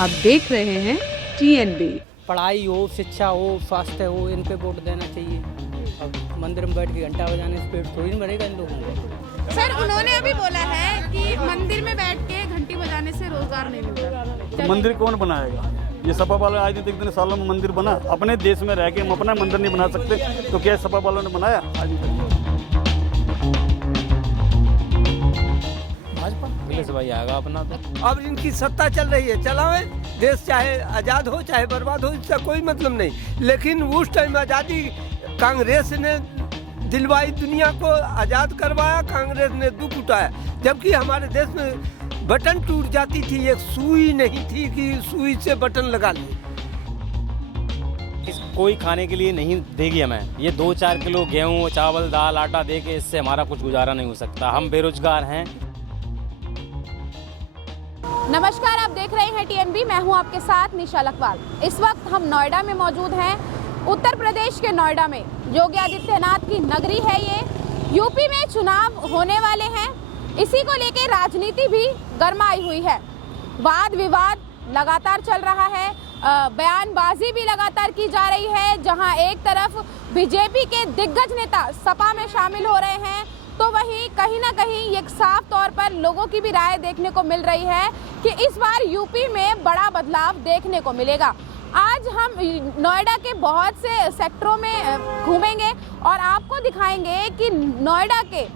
आप देख रहे हैं TNB। पढ़ाई हो, शिक्षा हो, स्वास्थ्य हो, इन पे वोट देना चाहिए। अब मंदिर में बैठ के घंटा बजाने से पेट थोड़ी ना भरेगा इन लोगों को। सर उन्होंने अभी बोला है कि मंदिर में बैठ के घंटी बजाने से रोजगार नहीं मिलता। तो मंदिर कौन बनाएगा? ये सपा वाले आज तक इतने सालों में मंदिर बना, अपने देश में रह के हम अपना मंदिर नहीं बना सकते, तो क्या सपा वालों ने बनाया आज तक? भाजपा अखिलेश भाई आएगा अपना तो। अब इनकी सत्ता चल रही है, चलावे देश, चाहे आज़ाद हो चाहे बर्बाद हो, इसका कोई मतलब नहीं। लेकिन उस टाइम आज़ादी कांग्रेस ने दिलवाई, दुनिया को आज़ाद करवाया, कांग्रेस ने दुख उठाया। जबकि हमारे देश में बटन टूट जाती थी, एक सुई नहीं थी कि सुई से बटन लगा लें। कोई खाने के लिए नहीं देगी हमें। ये 2-4 किलो गेहूँ, चावल, दाल, आटा दे के इससे हमारा कुछ गुजारा नहीं हो सकता। हम बेरोजगार हैं। नमस्कार, आप देख रहे हैं TNB। मैं हूं आपके साथ निशा लखवाल। इस वक्त हम नोएडा में मौजूद हैं, उत्तर प्रदेश के नोएडा में। योगी आदित्यनाथ की नगरी है ये। यूपी में चुनाव होने वाले हैं, इसी को लेकर राजनीति भी गरमाई हुई है। वाद विवाद लगातार चल रहा है, बयानबाजी भी लगातार की जा रही है। जहां एक तरफ बीजेपी के दिग्गज नेता सपा में शामिल हो रहे हैं, तो वहीं कहीं ना कहीं एक साफ तौर पर लोगों की भी राय देखने को मिल रही है कि इस बार यूपी में बड़ा बदलाव देखने को मिलेगा। आज हम नोएडा के बहुत से सेक्टरों में घूमेंगे और आपको दिखाएंगे कि नोएडा के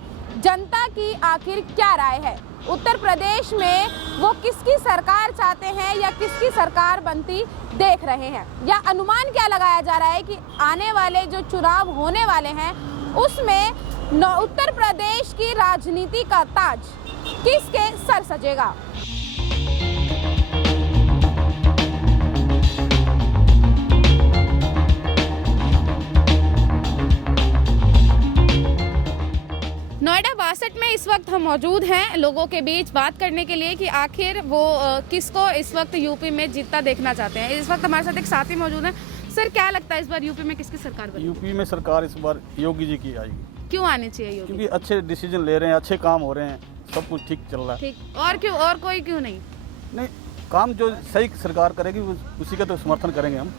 जनता की आखिर क्या राय है। उत्तर प्रदेश में वो किसकी सरकार चाहते हैं या किसकी सरकार बनती देख रहे हैं, या अनुमान क्या लगाया जा रहा है कि आने वाले जो चुनाव होने वाले हैं उसमें उत्तर प्रदेश की राजनीति का ताज किसके सर सजेगा। नोएडा 62 में इस वक्त हम मौजूद हैं लोगों के बीच बात करने के लिए कि आखिर वो किसको इस वक्त यूपी में जीतता देखना चाहते हैं। इस वक्त हमारे साथ एक साथी मौजूद है। सर, क्या लगता है इस बार यूपी में किसकी सरकार बनेगी? यूपी में सरकार इस बार योगी जी की आएगी। क्यों आनी चाहिए योगी? क्योंकि अच्छे डिसीजन ले रहे हैं, अच्छे काम हो रहे हैं, सब कुछ ठीक चल रहा है। ठीक, और क्यों? और कोई क्यों नहीं? नहीं, काम जो सही सरकार करेगी उसी का तो समर्थन करेंगे हम।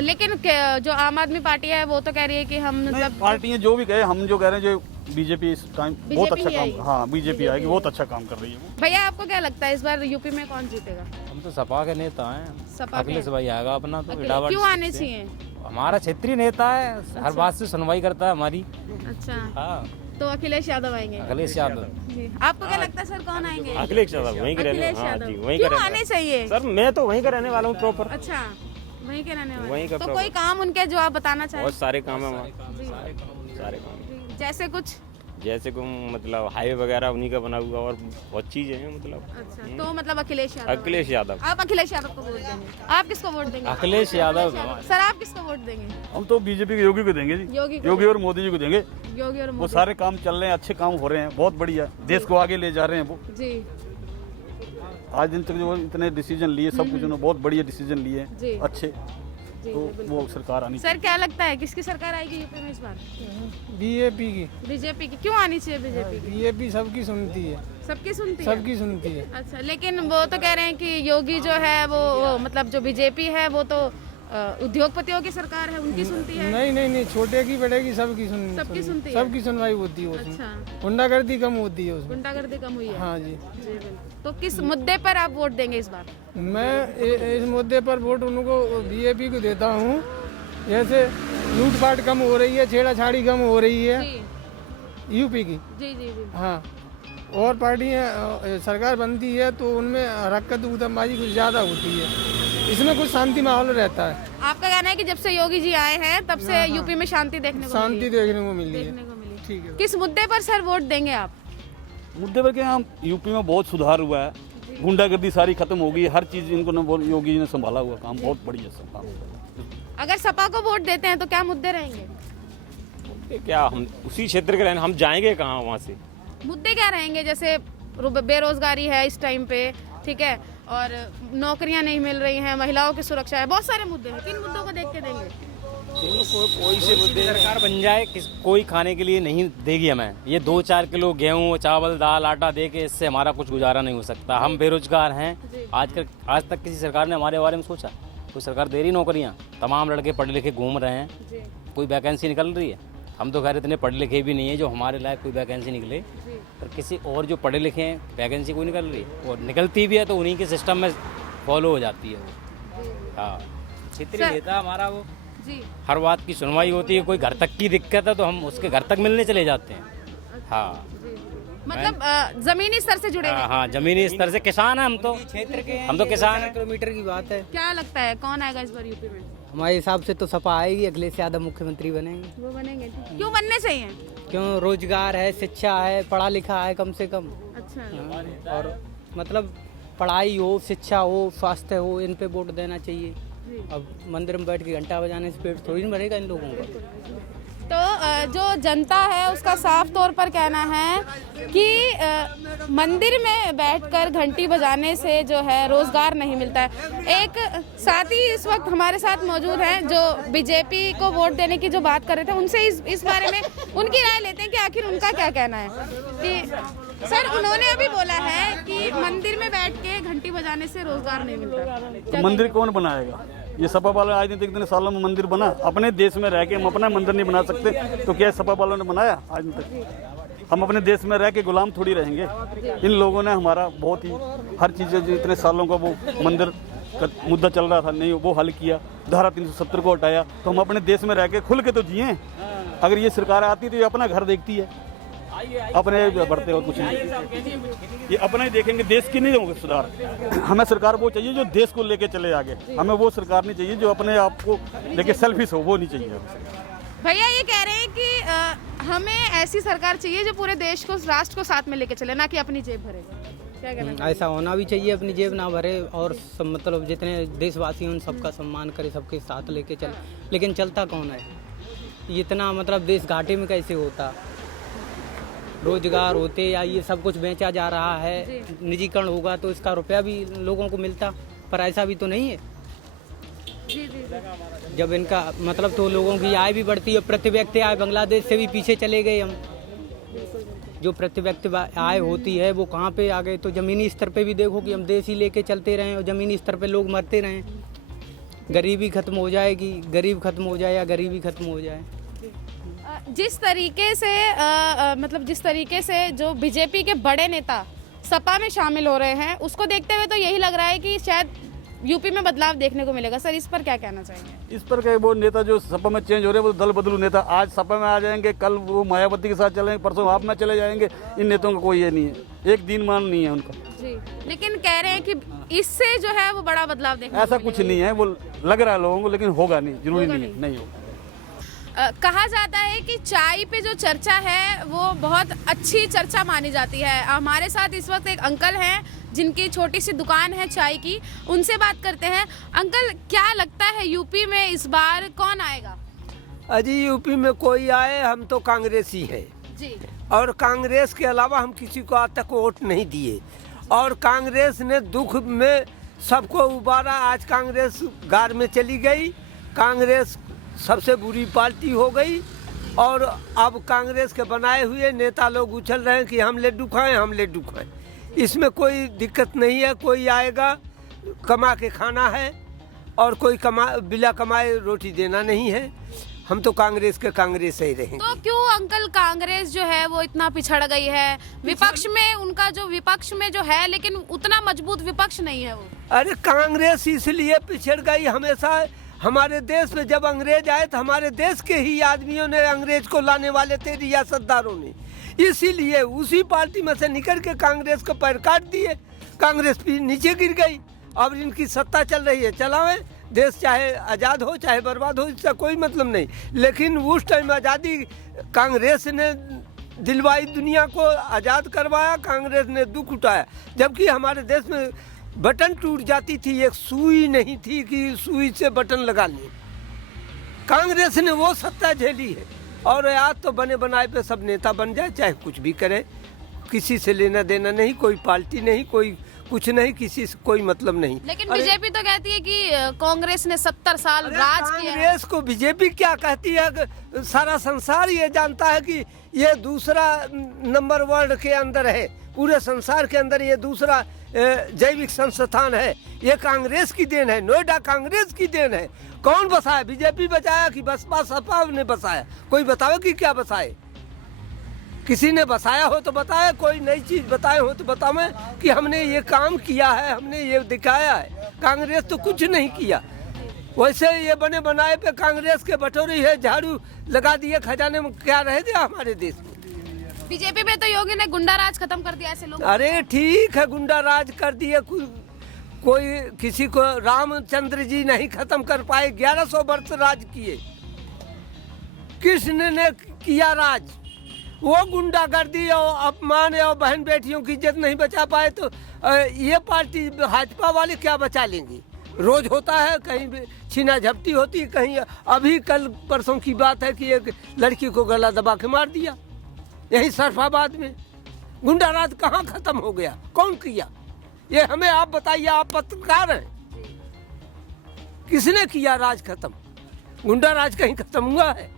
लेकिन जो आम आदमी पार्टी है वो तो कह रही है कि हम मतलब पार्टियां जो भी कहे, हम जो कह रहे हैं, जो बीजेपी इस टाइम बहुत अच्छा काम, हाँ बीजेपी आएगी, बहुत अच्छा काम कर रही है वो। भैया, आपको क्या लगता है इस बार यूपी में कौन जीतेगा? हम तो सपा के नेता हैं, सपा अखिलेश भाई आएगा अपना तो। क्यों आने चाहिए? हमारा क्षेत्रीय नेता है, हर बात से सुनवाई करता है हमारी। अच्छा, हाँ, तो अखिलेश यादव आएंगे? अखिलेश यादव। जी, आपको क्या लगता है सर, कौन आएंगे? अखिलेश यादव वहीं के रहने, अखिलेश हाँ यादव जी, वहीं क्यों का आने चाहिए? सर मैं तो वहीं का रहने वाला हूँ प्रॉपर। अच्छा, वहीं के रहने वाले। वहीं का तो proper। कोई काम उनके जो आप बताना चाहें? बहुत सारे काम है वहाँ, सारे काम, जैसे कुछ? जैसे को मतलब हाईवे वगैरह उन्हीं का बना हुआ, और बहुत चीजें हैं मतलब। अच्छा, तो मतलब अखिलेश यादव। अखिलेश यादव। आप अखिलेश यादव को वोट देंगे? आप किसको वोट देंगे? अखिलेश यादव। सर, आप किसको वोट देंगे? हम तो बीजेपी के योगी को देंगे जी, योगी और मोदी जी को देंगे। योगी और वो मोदी। सारे काम चल रहे हैं, अच्छे काम हो रहे हैं, बहुत बढ़िया, देश को आगे ले जा रहे हैं वो। जी आज दिन तक जो इतने डिसीजन लिए, सब कुछ उन्होंने बहुत बढ़िया डिसीजन लिए जी। अच्छे, जी, तो बिल्कुल। वो सरकार आनी सर, क्या लगता है किसकी सरकार आएगी यूपी में इस बार? बीजेपी की। बीजेपी की। क्यों आनी चाहिए बीजेपी की? बीजेपी सबकी सुनती है, सबकी सुनती है? सबकी सुनती है। अच्छा, लेकिन वो तो कह रहे हैं कि योगी जो है वो मतलब जो बीजेपी है वो तो उद्योगपतियों की सरकार है, उनकी सुनती है। नहीं नहीं नहीं, छोटे की बड़े की सबकी सुनती है? सबकी सुनवाई होती है उसमें। अच्छा, गुंडागर्दी कम होती है उसमें। गुंडागर्दी कम हुई है? हाँ जी। जी बिल्कुल। तो किस मुद्दे पर आप वोट देंगे इस बार? मैं इस मुद्दे पर वोट उनको बीजेपी को देता हूँ। जैसे लूटपाट कम हो रही है, छेड़ाछाड़ी कम हो रही है जी यूपी की। जी जी जी। हाँ, और पार्टियाँ सरकार बनती है तो उनमें हरकत उदमबाजी कुछ ज़्यादा होती है, इसमें कुछ शांति माहौल रहता है। आपका कहना है कि जब से योगी जी आए हैं तब से यूपी में शांति देखने को शांति देखने को मिली है। देखने को मिली। ठीक है। किस मुद्दे पर सर वोट देंगे आप? मुद्दे पर क्या, हम यूपी में बहुत सुधार हुआ है, गुंडागर्दी सारी खत्म हो गई, हर चीज इनको योगी जी ने संभाला हुआ, काम बहुत बढ़िया सब काम हुआ। अगर सपा को वोट देते हैं तो क्या मुद्दे रहेंगे? ये क्या, हम उसी क्षेत्र के रहने, हम जाएंगे कहाँ वहाँ से? मुद्दे क्या रहेंगे? जैसे बेरोजगारी है इस टाइम पे, ठीक है, और नौकरियां नहीं मिल रही हैं, महिलाओं की सुरक्षा है, बहुत सारे मुद्दे हैं। किन मुद्दों को देख के देंगे? कोई से मुद्दे सरकार बन जाए कोई खाने के लिए नहीं देगी हमें। ये 2-4 किलो गेहूँ, चावल, दाल, आटा दे के इससे हमारा कुछ गुजारा नहीं हो सकता। हम बेरोजगार हैं। आज तक किसी सरकार ने हमारे बारे में सोचा? कोई सरकार दे रही नौकरियाँ? तमाम लड़के पढ़े लिखे घूम रहे हैं, कोई वैकेंसी निकल रही है? हम तो खैर इतने पढ़े लिखे भी नहीं है जो हमारे लायक कोई वैकेंसी निकले, पर किसी और जो पढ़े लिखे हैं वैकेंसी कोई निकल रही है, और निकलती भी है तो उन्हीं के सिस्टम में फॉलो हो जाती है वो। हाँ, क्षेत्रीय नेता हमारा वो जी। हर बात की सुनवाई होती है। कोई घर तक की दिक्कत है तो हम उसके घर तक मिलने चले जाते हैं। हाँ, मतलब जमीनी स्तर से जुड़े हैं। हाँ, जमीनी स्तर से किसान हैं हम तो, क्षेत्र के हम तो किसान हैं। किलोमीटर की बात है। क्या लगता है कौन आएगा इस बार यूपी में? हमारे हिसाब से तो सपा आएगी, अखिलेश यादव मुख्यमंत्री बनेंगे। वो बनेंगे। क्यों बनने चाहिए? क्यों? रोजगार है, शिक्षा है, पढ़ा लिखा है कम से कम। अच्छा। और मतलब पढ़ाई हो, शिक्षा हो, स्वास्थ्य हो, इन पे वोट देना चाहिए। अब मंदिर में बैठ के घंटा बजाने से पेट थोड़ी ना भरेगा इन लोगों का। तो जो जनता है उसका साफ तौर पर कहना है कि मंदिर में बैठकर घंटी बजाने से जो है रोजगार नहीं मिलता है। एक साथी इस वक्त हमारे साथ मौजूद हैं जो बीजेपी को वोट देने की जो बात कर रहे थे, उनसे इस बारे में उनकी राय लेते हैं कि आखिर उनका क्या कहना है। कि सर, उन्होंने अभी बोला है कि मंदिर में बैठ के घंटी बजाने से रोजगार नहीं मिलता। तो मंदिर कौन बनाएगा? ये सपा वाले आज नहीं, इतने सालों में मंदिर बना। अपने देश में रह के हम अपना मंदिर नहीं बना सकते तो क्या सपा वालों ने बनाया आज तक? हम अपने देश में रह के गुलाम थोड़ी रहेंगे। इन लोगों ने हमारा बहुत ही हर चीज़ जो इतने सालों का वो मंदिर का मुद्दा चल रहा था, नहीं वो हल किया। धारा 370 को हटाया तो हम अपने देश में रह के खुल के तो जिए। अगर ये सरकार आती तो ये अपना घर देखती है, अपने बढ़ते हो कुछ नहीं, ये अपना ही देखेंगे, देश की नहीं होगा सुधार। हमें सरकार वो चाहिए जो देश को लेके चले आगे। हमें वो सरकार नहीं चाहिए जो अपने आप को लेके सेल्फिश हो, वो नहीं चाहिए। भैया ये कह रहे हैं कि हमें ऐसी सरकार चाहिए जो पूरे देश को, राष्ट्र को साथ में लेके चले, ना कि अपनी जेब भरे। क्या कहना? ऐसा होना भी चाहिए, अपनी जेब ना भरे और सब मतलब जितने देशवासी हैं उन सबका सम्मान करे, सबके साथ लेके चले। लेकिन चलता कौन है? इतना मतलब देश घाटे में कैसे होता? रोजगार होते या ये सब कुछ बेचा जा रहा है, निजीकरण होगा तो इसका रुपया भी लोगों को मिलता, पर ऐसा भी तो नहीं है। जब इनका मतलब तो लोगों की आय भी बढ़ती है। प्रति व्यक्ति आय बांग्लादेश से भी पीछे चले गए हम। जो प्रति व्यक्ति आय होती है वो कहाँ पे आ गए? तो जमीनी स्तर पे भी देखो कि हम देश ही लेके चलते रहें और जमीनी स्तर पे लोग मरते रहें। गरीबी खत्म हो जाएगी, गरीब खत्म हो जाए या गरीबी खत्म हो जाए। जिस तरीके से जो बीजेपी के बड़े नेता सपा में शामिल हो रहे हैं, उसको देखते हुए तो यही लग रहा है कि शायद यूपी में बदलाव देखने को मिलेगा। सर, इस पर क्या कहना चाहेंगे? इस पर वो नेता जो सपा में चेंज हो रहे हैं वो दल बदलू नेता, आज सपा में आ जाएंगे, कल वो मायावती के साथ चलेंगे, परसों आप में चले जाएंगे। इन नेताओं का कोई ये नहीं है, एक दिन मान नहीं है उनका जी। लेकिन कह रहे हैं कि इससे जो है वो बड़ा बदलाव देखने ऐसा कुछ नहीं है, वो लग रहा है लोगों को, लेकिन होगा नहीं, जरूरी नहीं होगा। कहा जाता है कि चाय पे जो चर्चा है वो बहुत अच्छी चर्चा मानी जाती है। हमारे साथ इस वक्त एक अंकल हैं जिनकी छोटी सी दुकान है चाय की, उनसे बात करते हैं। अंकल, क्या लगता है यूपी में इस बार कौन आएगा? अजी यूपी में कोई आए, हम तो कांग्रेसी हैं जी। और कांग्रेस के अलावा हम किसी को आज तक वोट नहीं दिए। और कांग्रेस ने दुख में सबको उबारा। आज कांग्रेस गार में चली गई, कांग्रेस सबसे बुरी पार्टी हो गई। और अब कांग्रेस के बनाए हुए नेता लोग उछल रहे हैं कि हम लड्डू खाएं, हम लड्डू खाएं। इसमें कोई दिक्कत नहीं है। कोई आएगा, कमा के खाना है, और कोई बिना कमाए रोटी देना नहीं है। हम तो कांग्रेस के कांग्रेस ही रहेंगे। तो क्यों अंकल कांग्रेस जो है वो इतना पिछड़ गई है? विपक्ष में उनका जो विपक्ष में जो है, लेकिन उतना मजबूत विपक्ष नहीं है वो। अरे कांग्रेस इसलिए पिछड़ गई, हमेशा हमारे देश में जब अंग्रेज आए तो हमारे देश के ही आदमियों ने अंग्रेज को लाने वाले थे, रियासतदारों ने। इसीलिए उसी पार्टी में से निकल के कांग्रेस को पैर काट दिए, कांग्रेस भी नीचे गिर गई। अब इनकी सत्ता चल रही है, चलावे देश, चाहे आज़ाद हो चाहे बर्बाद हो, इसका कोई मतलब नहीं। लेकिन उस टाइम आज़ादी कांग्रेस ने दिलवाई, दुनिया को आज़ाद करवाया, कांग्रेस ने दुख उठाया। जबकि हमारे देश में बटन टूट जाती थी, एक सुई नहीं थी कि सुई से बटन लगा ली। कांग्रेस ने वो सत्ता झेली है। और आज तो बने बनाए पे सब नेता बन जाए, चाहे कुछ भी करे, किसी से लेना देना नहीं, कोई पार्टी नहीं, कोई कुछ नहीं, किसी से कोई मतलब नहीं। लेकिन अरे बीजेपी तो कहती है कि कांग्रेस ने 70 साल अरे राज किया है। कांग्रेस को बीजेपी क्या कहती है कि सारा संसार ये जानता है कि ये दूसरा नंबर वर्ल्ड के अंदर है, पूरे संसार के अंदर ये दूसरा जैविक संस्थान है। ये कांग्रेस की देन है, नोएडा कांग्रेस की देन है। कौन बसाया? बीजेपी बचाया कि बसपा सपा ने बसाया? कोई बताओ कि क्या बसाए? किसी ने बसाया हो तो बताए, कोई नई चीज बताए हो तो बताओ कि हमने ये काम किया है, हमने ये दिखाया है। कांग्रेस तो कुछ नहीं किया। वैसे ये बने बनाए पे कांग्रेस के बटोरी है, झाड़ू लगा दिए, खजाने में क्या रह गया हमारे देश में? बीजेपी में तो योगी ने गुंडा राज खत्म कर दिया, ऐसे लोग। अरे ठीक है, गुंडा राज कर दिए, कोई किसी को रामचंद्र जी नहीं खत्म कर पाए, 1100 वर्ष राज किए। कृष्ण ने किया राज, वो गुंडागर्दी और अपमान और बहन बेटियों की इज्जत नहीं बचा पाए तो ये पार्टी भाजपा वाले क्या बचा लेंगे? रोज होता है, कहीं छीना झपटी होती है, कहीं अभी कल परसों की बात है कि एक लड़की को गला दबा के मार दिया यही सरफाबाद में। गुंडा राज कहाँ खत्म हो गया? कौन किया ये? हमें आप बताइए, आप पत्रकार हैं, किसने किया राज खत्म? गुंडा राज कहीं खत्म हुआ है?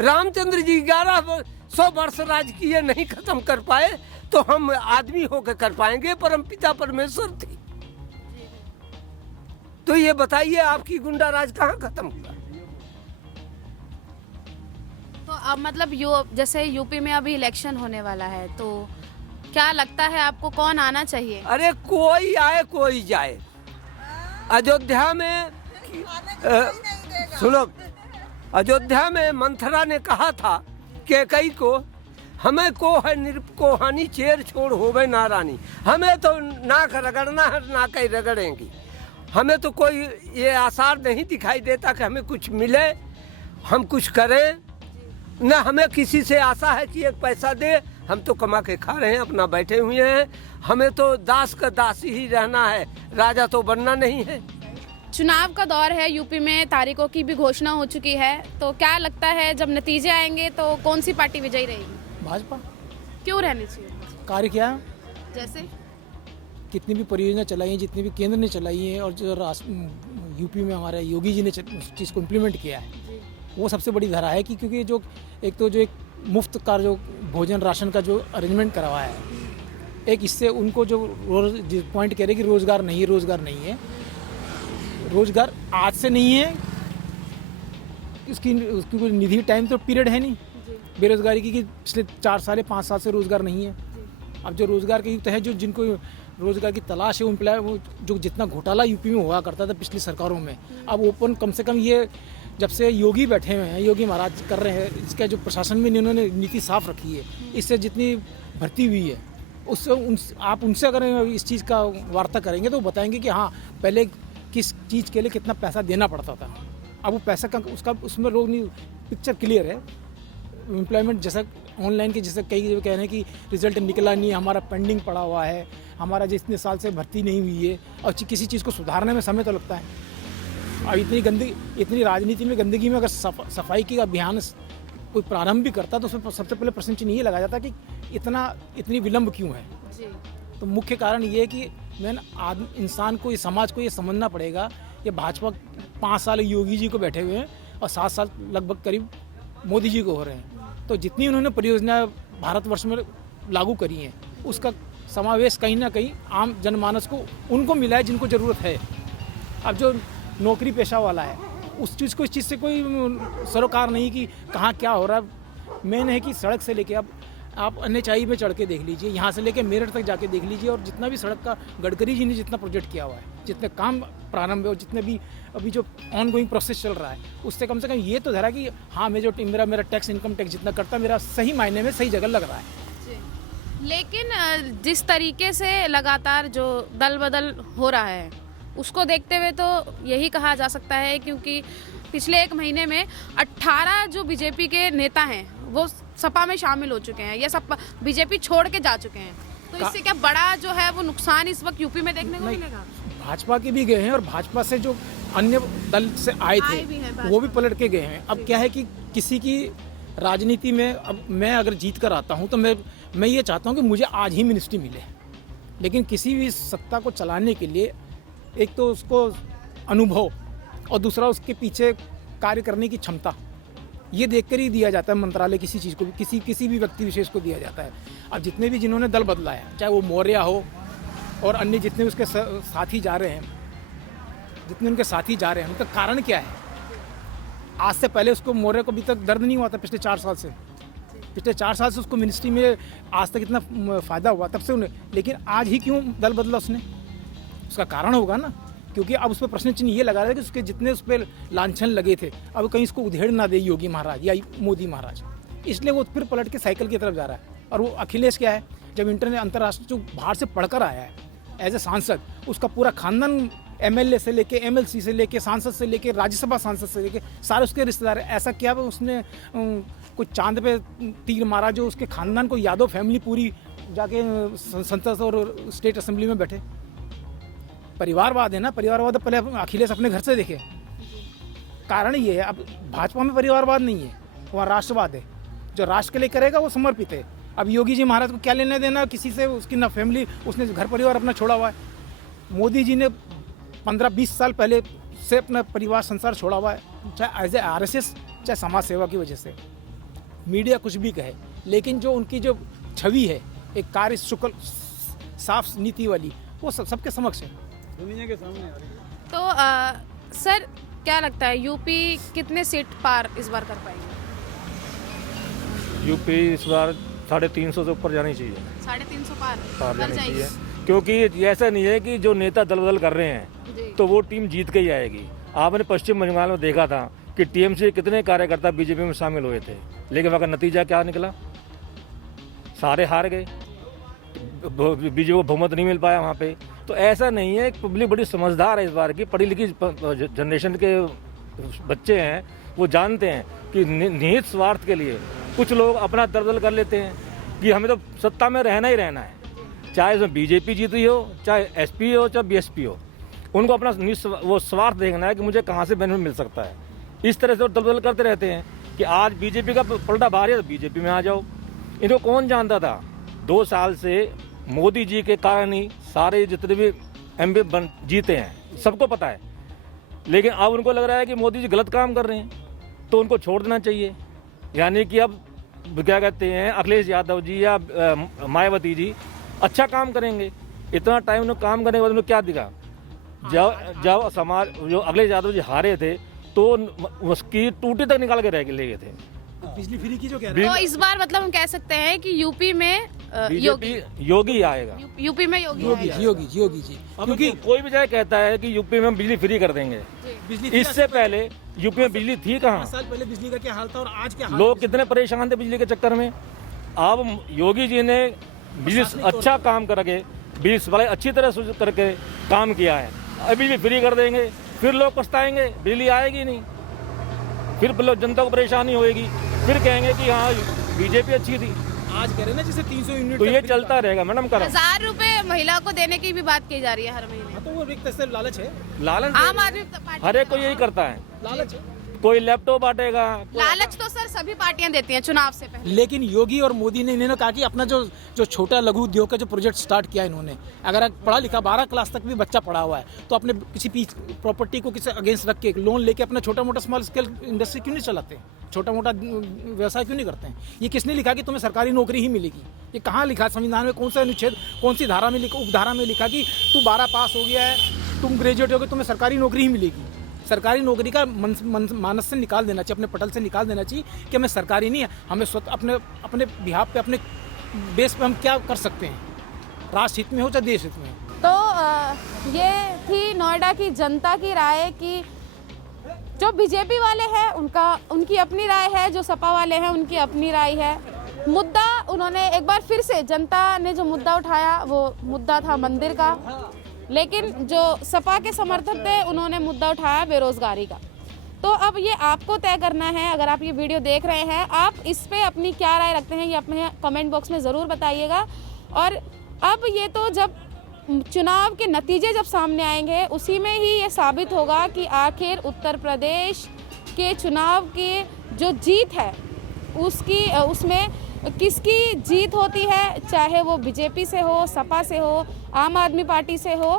रामचंद्र जी 1100 वर्ष राज किए, नहीं खत्म कर पाए तो हम आदमी होकर कर पाएंगे? परमपिता परमेश्वर थे। तो ये बताइए आपकी गुंडा राज कहाँ खत्म हुआ? तो अब मतलब जैसे यूपी में अभी इलेक्शन होने वाला है, तो क्या लगता है आपको कौन आना चाहिए? अरे कोई आए कोई जाए। अयोध्या में सुनो, अयोध्या में मंथरा ने कहा था कि कई को हमें को है को हानि चेर छोड़ होवे ना रानी। हमें तो नाक रगड़ना है, नाक ही रगड़ेंगी। हमें तो कोई ये आसार नहीं दिखाई देता कि हमें कुछ मिले, हम कुछ करें। न हमें किसी से आशा है कि एक पैसा दे, हम तो कमा के खा रहे हैं, अपना बैठे हुए हैं। हमें तो दास का दासी ही रहना है, राजा तो बनना नहीं है। चुनाव का दौर है, यूपी में तारीखों की भी घोषणा हो चुकी है, तो क्या लगता है जब नतीजे आएंगे तो कौन सी पार्टी विजयी रहेगी? भाजपा। क्यों रहनी चाहिए? कार्य किया, जैसे कितनी भी परियोजना चलाई हैं, जितनी भी केंद्र ने चलाई हैं, और जो यूपी में हमारे योगी जी ने उस चीज़ को इम्प्लीमेंट किया है, वो सबसे बड़ी धारा है कि क्योंकि जो एक मुफ्त का जो भोजन राशन का जो अरेंजमेंट करवाया है, एक इससे उनको जो पॉइंट कह रहे कि रोज़गार नहीं है। रोज़गार आज से नहीं है, उसकी कोई निधि टाइम तो पीरियड है नहीं बेरोज़गारी की कि पिछले 4 साल 5 साल से रोज़गार नहीं है। अब जो रोज़गार के युक्त है, जो जिनको रोज़गार की तलाश है, वो जो जितना घोटाला यूपी में हुआ करता था पिछली सरकारों में, अब ओपन कम से कम ये जब से योगी बैठे हुए हैं, योगी महाराज कर रहे हैं, इसका जो प्रशासन में इन्होंने नीति साफ रखी है, इससे जितनी भर्ती हुई है उससे आप उनसे अगर इस चीज़ का वार्ता करेंगे तो बताएंगे कि हाँ पहले किस चीज़ के लिए कितना पैसा देना पड़ता था, अब वो पैसा का उसमें लोग नहीं, पिक्चर क्लियर है। एम्प्लॉयमेंट जैसा ऑनलाइन के जैसे कई कह रहे हैं कि रिजल्ट निकला नहीं, हमारा पेंडिंग पड़ा हुआ है, हमारा जितने साल से भर्ती नहीं हुई है, और किसी चीज़ को सुधारने में समय तो लगता है। अब इतनी राजनीति में गंदगी में अगर सफाई की अभियान कोई प्रारंभ भी करता तो उसमें सबसे पहले प्रश्न चिन्ह ये लगाया जाता कि इतनी विलम्ब क्यों है। तो मुख्य कारण ये है कि इंसान को, ये समाज को ये समझना पड़ेगा, ये भाजपा 5 साल योगी जी को बैठे हुए हैं और 7 साल लगभग करीब मोदी जी को हो रहे हैं। तो जितनी उन्होंने परियोजना भारतवर्ष में लागू करी हैं, उसका समावेश कहीं ना कहीं आम जनमानस को उनको मिला है जिनको ज़रूरत है। अब जो नौकरी पेशा वाला है, उस चीज़ को, इस चीज़ से कोई सरोकार नहीं कि कहाँ क्या हो रहा है। मेन है कि सड़क से लेके अब आप NHI में चढ़ के देख लीजिए, यहाँ से लेके मेरठ तक जाके देख लीजिए, और जितना भी सड़क का गडकरी जी ने जितना प्रोजेक्ट किया हुआ है, जितने काम प्रारंभ है और जितने भी अभी जो ऑन गोइंग प्रोसेस चल रहा है, उससे कम से कम ये तो धरा कि हाँ मेरा टैक्स, इनकम टैक्स जितना करता, मेरा सही मायने में सही जगह लग रहा है। लेकिन जिस तरीके से लगातार जो दल बदल हो रहा है, उसको देखते हुए तो यही कहा जा सकता है, क्योंकि पिछले 1 महीने में 18 जो बीजेपी के नेता हैं वो सपा में शामिल हो चुके हैं, या सपा बीजेपी छोड़ के जा चुके हैं। तो इससे क्या बड़ा जो है वो नुकसान इस वक्त यूपी में देखने को मिलेगा? भाजपा के भी गए हैं और भाजपा से जो अन्य दल से आए थे वो भी पलट के गए हैं। अब क्या है कि किसी की राजनीति में, अब मैं अगर जीत कर आता हूँ तो मैं ये चाहता हूँ कि मुझे आज ही मिनिस्ट्री मिले, लेकिन किसी भी सत्ता को चलाने के लिए एक तो उसको अनुभव और दूसरा उसके पीछे कार्य करने की क्षमता, ये देखकर ही दिया जाता है मंत्रालय किसी चीज़ को, किसी भी व्यक्ति विशेष को दिया जाता है। अब जितने भी जिन्होंने दल बदला है, चाहे वो मौर्य हो और अन्य जितने उसके साथी जा रहे हैं, जितने उनके साथी जा रहे हैं, उनका कारण क्या है? आज से पहले उसको मौर्य को अभी तक दर्द नहीं हुआ था, पिछले 4 साल से। पिछले 4 साल से उसको मिनिस्ट्री में आज तक इतना फ़ायदा हुआ तब से उन्हें, लेकिन आज ही क्यों दल बदला उसने? उसका कारण होगा ना, क्योंकि अब उस पर प्रश्न चिन्ह ये लगा रहा है कि उसके जितने उस पर लांछन लगे थे अब कहीं उसको उधेड़ ना दे योगी महाराज या मोदी महाराज, इसलिए वो फिर पलट के साइकिल की तरफ जा रहा है। और वो अखिलेश क्या है, जब अंतर्राष्ट्रीय जो बाहर से पढ़कर आया है एज ए सांसद, उसका पूरा खानदान MLA से लेके MLC से लेके सांसद से लेके राज्यसभा सांसद से लेके सारे उसके रिश्तेदार हैं। ऐसा क्या उसने कुछ चांद पे तीर मारा जो उसके खानदान को, यादव फैमिली पूरी जाके संसद और स्टेट असेंबली में बैठे? परिवारवाद है ना, परिवारवाद पहले अखिलेश अपने घर से देखे। कारण ये है, अब भाजपा में परिवारवाद नहीं है, वहाँ राष्ट्रवाद है। जो राष्ट्र के लिए करेगा वो समर्पित है। अब योगी जी महाराज को क्या लेना देना किसी से, उसकी ना फैमिली, उसने घर परिवार अपना छोड़ा हुआ है। मोदी जी ने 15-20 साल पहले से अपना परिवार संसार छोड़ा हुआ है, चाहे एज ए RSS, चाहे समाज सेवा की वजह से। मीडिया कुछ भी कहे, लेकिन जो उनकी जो छवि है एक कार्य शुक्ल साफ नीति वाली, वो सबके समक्ष है, दुनिया के सामने आ रही है। तो सर क्या लगता है यूपी कितने सीट पार इस बार कर पाएंगे? यूपी इस बार 350 से ऊपर जानी चाहिए। 350 पार जानी चाहिए, क्योंकि ऐसा नहीं है कि जो नेता दल बदल कर रहे हैं तो वो टीम जीत के ही आएगी। आपने पश्चिम बंगाल में देखा था कि TMC कितने कार्यकर्ता बीजेपी में शामिल हुए थे, लेकिन वहाँ का नतीजा क्या निकला? सारे हार गए, बीजेपी को बहुमत नहीं मिल पाया वहाँ पे। तो ऐसा नहीं है, पब्लिक बड़ी समझदार है इस बार की, पढ़ी लिखी जनरेशन के बच्चे हैं, वो जानते हैं कि निहित स्वार्थ के लिए कुछ लोग अपना दलबदल कर लेते हैं कि हमें तो सत्ता में रहना ही रहना है, चाहे इसमें बीजेपी जीती हो, चाहे SP हो, चाहे BSP हो। उनको अपना वो स्वार्थ देखना है कि मुझे कहाँ से बेनिफिट मिल सकता है। इस तरह से वो दलबदल करते रहते हैं कि आज बीजेपी का पलटा भारी है तो बीजेपी में आ जाओ। इनको कौन जानता था? 2 साल से मोदी जी के कारण ही सारे जितने भी MP जीते हैं, सबको पता है। लेकिन अब उनको लग रहा है कि मोदी जी गलत काम कर रहे हैं, तो उनको छोड़ देना चाहिए। यानी कि अब क्या कहते हैं, अखिलेश यादव जी या मायावती जी अच्छा काम करेंगे। इतना टाइम उन्होंने काम करने के बाद उन्होंने क्या दिखा? जब समाज जो अखिलेश यादव जी हारे थे तो उसकी टूटी तक निकाल के रह ले गए थे। बिजली फ्री की जो कह रहे हैं, तो इस बार मतलब हम कह सकते हैं कि यूपी में योगी आएगा। यूपी में योगी जी। क्योंकि कोई भी जाए कहता है कि यूपी में बिजली फ्री कर देंगे, इससे पहले यूपी में बिजली थी कहाँ? 5 साल पहले बिजली का क्या हाल था और आज क्या हाल? लोग कितने परेशान थे बिजली के चक्कर में। अब योगी जी ने बिजली अच्छा काम करके, बिजली बड़े अच्छी तरह करके काम किया है। अभी बिजली फ्री कर देंगे, फिर लोग पछताएंगे, बिजली आएगी नहीं, फिर जनता को परेशानी होगी, फिर कहेंगे कि हाँ बीजेपी अच्छी थी। आज कह रहे हैं ना जैसे 300 यूनिट, तो ये चलता रहेगा मैडम। 1000 रुपए महिला को देने की भी बात की जा रही है हर महीने। तो वो एक तरह से लालच है, लालच आम आदमी पार्टी हर एक को यही करता है, लालच है। कोई लैपटॉप बांटेगा। लालच तो सर सभी पार्टियां देती हैं चुनाव से पहले। लेकिन योगी और मोदी ने इन्होंने कहा कि अपना जो छोटा लघु उद्योग का जो प्रोजेक्ट स्टार्ट किया इन्होंने, अगर पढ़ा लिखा 12 क्लास तक भी बच्चा पढ़ा हुआ है तो अपने किसी प्रॉपर्टी को किसी अगेंस्ट रख के लोन लेके अपना छोटा मोटा स्मॉल स्केल इंडस्ट्री क्यों नहीं चलाते, छोटा मोटा व्यवसाय क्यों नहीं करते हैं? ये किसने लिखा कि तुम्हें सरकारी नौकरी ही मिलेगी? ये कहाँ लिखा? संविधान में कौन सा अनुच्छेद, कौन सी धारा में लिखा, उपधारा में लिखा कि तू 12 पास हो गया है, तुम ग्रेजुएट हो गए, तुम्हें सरकारी नौकरी ही मिलेगी? सरकारी नौकरी का मानस से निकाल देना चाहिए, अपने पटल से निकाल देना चाहिए कि हमें सरकारी नहीं है, हमें अपने बिहार पे, अपने बेस पे हम क्या कर सकते हैं, राष्ट्र हित में हो चाहे देश हित में। तो ये थी नोएडा की जनता की राय कि जो बीजेपी वाले हैं उनकी अपनी राय है, जो सपा वाले हैं उनकी अपनी राय है। मुद्दा उन्होंने एक बार फिर से, जनता ने जो मुद्दा उठाया वो मुद्दा था मंदिर का, लेकिन जो सपा के समर्थक थे उन्होंने मुद्दा उठाया बेरोजगारी का। तो अब ये आपको तय करना है। अगर आप ये वीडियो देख रहे हैं, आप इस पे अपनी क्या राय रखते हैं ये अपने कमेंट बॉक्स में ज़रूर बताइएगा। और अब ये तो जब चुनाव के नतीजे जब सामने आएंगे उसी में ही ये साबित होगा कि आखिर उत्तर प्रदेश के चुनाव की जो जीत है उसमें किसकी जीत होती है, चाहे वो बीजेपी से हो, सपा से हो, आम आदमी पार्टी से हो,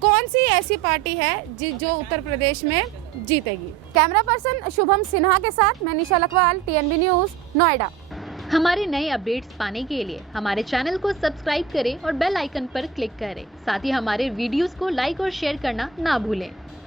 कौन सी ऐसी पार्टी है जो उत्तर प्रदेश में जीतेगी। कैमरा पर्सन शुभम सिन्हा के साथ मैं निशा लखवाल, TNB न्यूज़, नोएडा। हमारे नए अपडेट्स पाने के लिए हमारे चैनल को सब्सक्राइब करें और बेल आइकन पर क्लिक करें। साथ ही हमारे वीडियोस को लाइक और शेयर करना ना भूलें।